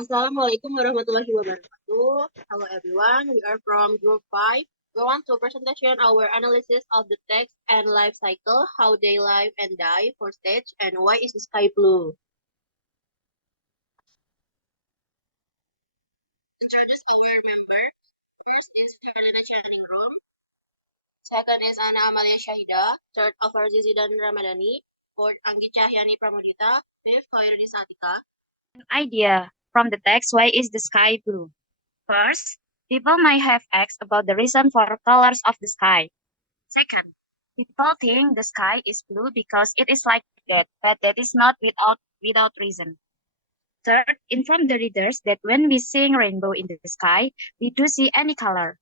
Assalamualaikum warahmatullahi wabarakatuh. Hello everyone, we are from group 5. We want to presentation our analysis of the text and life cycle, how they live and die for stage, and why is the sky blue. Introduce our member. First is HERLYNA NINGRUM. Second is AMALIA SYAHIDA. Third, ALFAROZI ZIDANE RAMADHANI. Fourth, ANGGI CAHYANI PRAMUDITA. Fifth, KHOIRU ATIKA. Idea from the text, why is the sky blue? First, people might have asked about the reason for colors of the sky. Second, people think the sky is blue because it is like that, but that is not without reason. Third, inform the readers that when we seeing rainbow in the sky, we do see any color.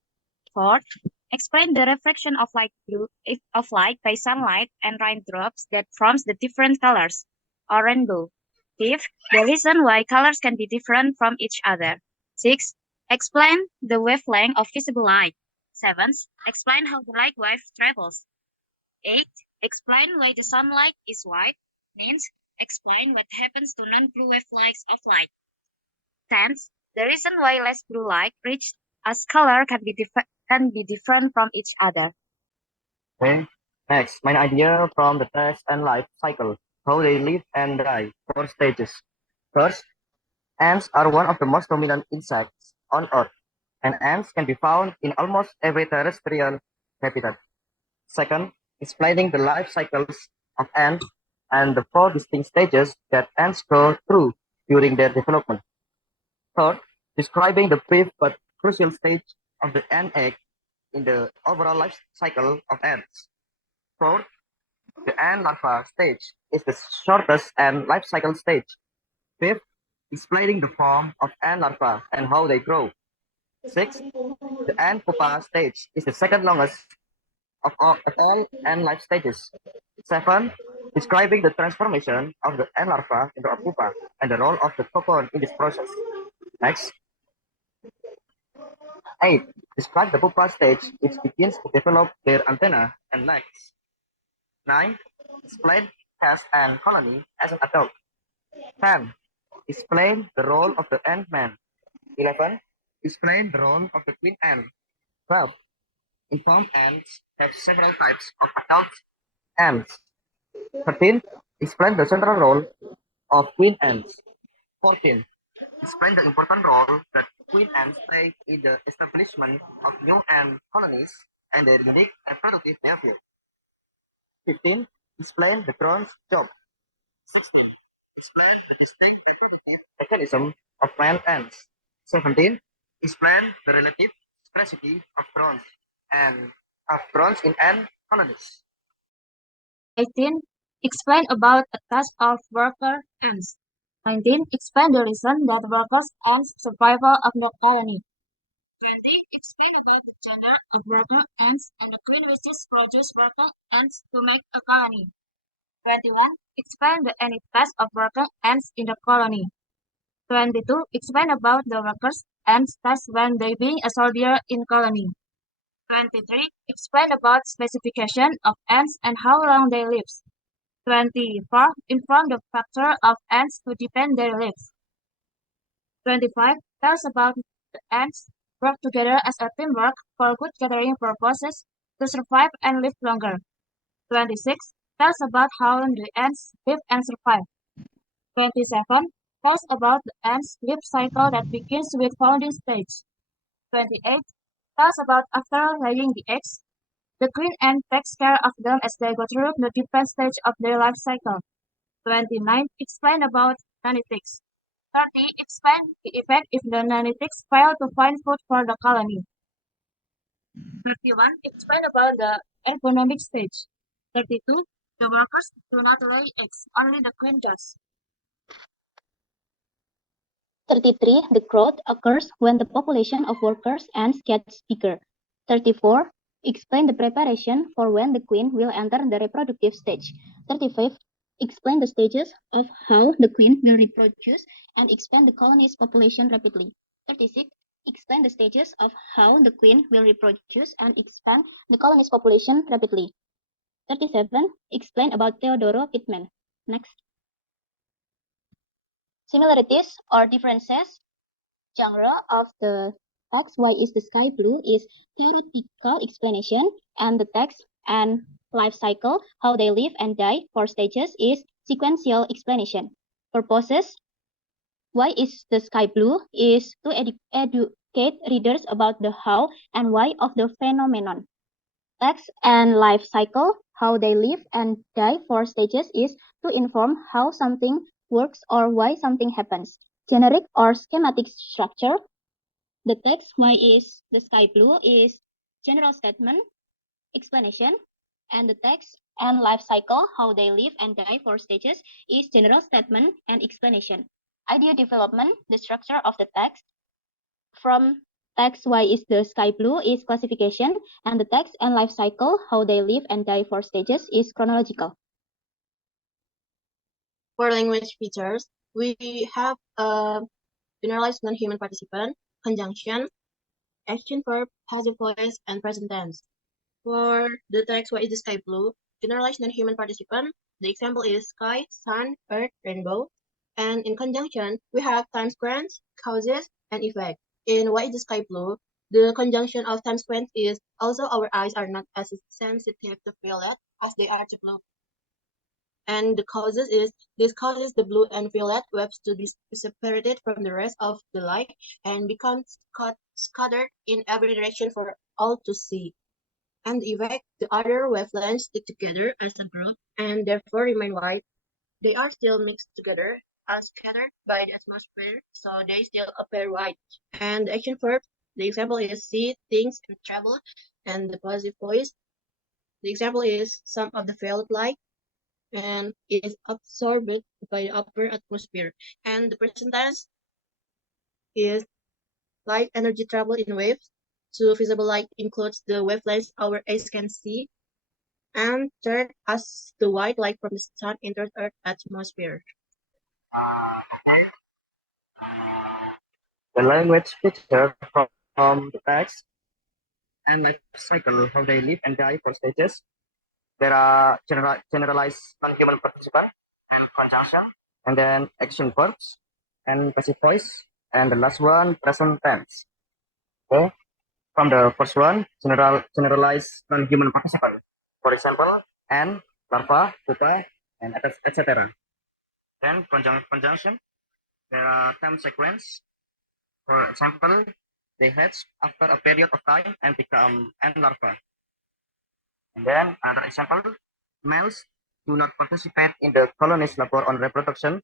Fourth, explain the reflection of light by sunlight and raindrops that forms the different colors or rainbow. Fifth, the reason why colors can be different from each other. Sixth, explain the wavelength of visible light. Seventh, explain how the light wave travels. Eighth, explain why the sunlight is white. Ninth, explain what happens to non-blue wavelengths of light. Tenth, the reason why less blue light reaches us color can be different from each other. Okay. Next, main idea from the text and life cycle, how they live and die, 4 stages. First, ants are one of the most dominant insects on Earth, and ants can be found in almost every terrestrial habitat. Second, explaining the life cycles of ants and the 4 distinct stages that ants go through during their development. Third, describing the brief but crucial stage of the ant egg in the overall life cycle of ants. Fourth, the ant larva stage is the shortest and life cycle stage. Fifth, explaining the form of ant larva and how they grow. Sixth, the ant pupa stage is the second longest of all ant life stages. Seven, describing the transformation of the ant larva into a pupa and the role of the cocoon in this process. Next. 8. Describe the pupa stage, which begins to develop their antenna and legs. 9. Explain caste and colony as an adult. 10. Explain the role of the ant-man. 11. Explain the role of the queen ant. 12. Inform ants have several types of adult ants. 13. Explain the central role of queen ants. 14. Explain the important role that queen ants play in the establishment of new ant colonies and their unique reproductive behavior. 15. Explain the drone's job. 16. Explain the distinct mechanism of male ants. 17. Explain the relative scarcity of drones in ant colonies. 18. Explain about a task of worker ants. 19. Explain the reason that workers ants survival of the colony. 20. Explain about the gender of worker ants and the queen wishes produce worker ants to make a colony. 21. Explain the any task of worker ants in the colony. 22. Explain about the workers ants task when they being a soldier in colony. 23. Explain about specification of ants and how long they live. 24. Inform the factor of ants to depend their lives. 25. Tells about the ants work together as a teamwork for good gathering purposes to survive and live longer. 26. Tells about how the ants live and survive. 27. Tells about the ants' life cycle that begins with founding stage. 28. Tells about after laying the eggs. The queen ant takes care of them as they go through the different stages of their life cycle. 29. Explain about nanitics. 30. Explain the effect if the nanitics fail to find food for the colony. 31. Explain about the ergonomic stage. 32. The workers do not lay eggs, only the queen does. 33. The growth occurs when the population of workers ants gets bigger. 34. Explain the preparation for when the queen will enter the reproductive stage. 35. Explain the stages of how the queen will reproduce and expand the colony's population rapidly. 36. Explain the stages of how the queen will reproduce and expand the colony's population rapidly. 37. Explain about Theodoro Pittman. Next. Similarities or differences Genre of the text Why is the Sky Blue is theoretical explanation, and the text and life cycle, how they live and die, 4 stages, is sequential explanation. Purposes: Why is the Sky Blue is to educate readers about the how and why of the phenomenon. Text and life cycle, how they live and die, 4 stages, is to inform how something works or why something happens. Generic or schematic structure. The text Why is the Sky Blue is general statement, explanation, and the text and life cycle, how they live and die, 4 stages, is general statement and explanation. Idea development, the structure of the text. From text Why is the Sky Blue is classification, and the text and life cycle, how they live and die, 4 stages, is chronological. For language features, we have a generalized non-human participant, conjunction, action verb, passive voice, and present tense. For the text Why is the Sky Blue, generalized non-human participant, the example is sky, sun, earth, rainbow. And in conjunction, we have time sequence, causes, and effect. In Why is the Sky Blue, the conjunction of time sequence is also our eyes are not as sensitive to violet as they are to blue. And the causes is this causes the blue and violet waves to be separated from the rest of the light and become scattered in every direction for all to see. And the effect, the other wavelengths stick together as a group and therefore remain white. They are still mixed together and scattered by the atmosphere, so they still appear white. And the action verb, the example is see, things, and travel. And the positive voice, the example is some of the violet light and is absorbed by the upper atmosphere. And the present tense is light energy travel in waves. So visible light includes the wavelengths our eyes can see. And third, as the white light from the sun enters Earth's atmosphere. The language feature from the text and life cycle, how they live and die, 4 stages. There are generalized non-human participant and conjunction, and then action verbs and passive voice, and the last one, present tense. Okay, from the first one, generalized non-human participant. For example, and, larva, pupa, and etc. Then conjunction, there are time sequence. For example, they hatch after a period of time and become ant larva. And then another example, males do not participate in the colony's labor on reproduction.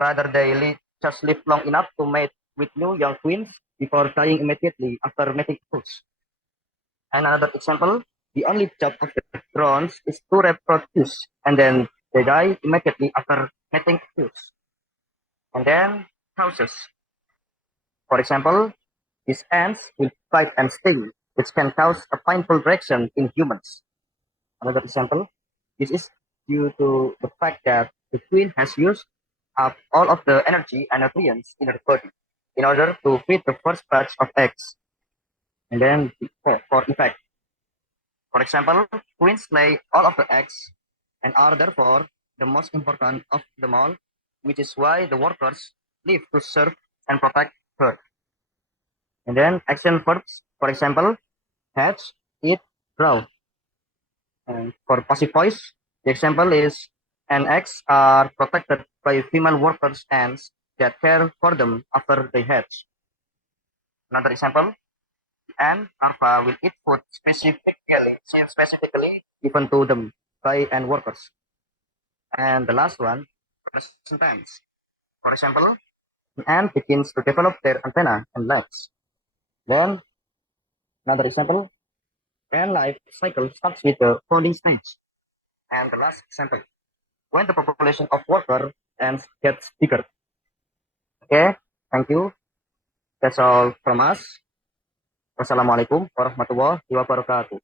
Rather, they just live long enough to mate with new young queens before dying immediately after mating fruits. And another example, the only job of the drones is to reproduce, and then they die immediately after mating fruits. And then causes. For example, these ants will bite and sting, which can cause a painful reaction in humans. Another example, this is due to the fact that the queen has used up all of the energy and nutrients in her body in order to feed the first batch of eggs. And then for effect, for example, queens lay all of the eggs and are therefore the most important of them all, which is why the workers live to serve and protect her. And then action verbs, for example, hatch, eat, grow. And for passive voice, the example is and eggs are protected by female workers ants that care for them after they hatch. Another example, ant larva will eat food specifically given to them by ant workers. And the last one, present tense. For example, an ant begins to develop their antenna and legs. Then another example, ant life cycle starts with the crawling stage. And the last example, when the population of worker ants gets bigger. Okay, thank you. That's all from us. Wassalamualaikum warahmatullahi wabarakatuh.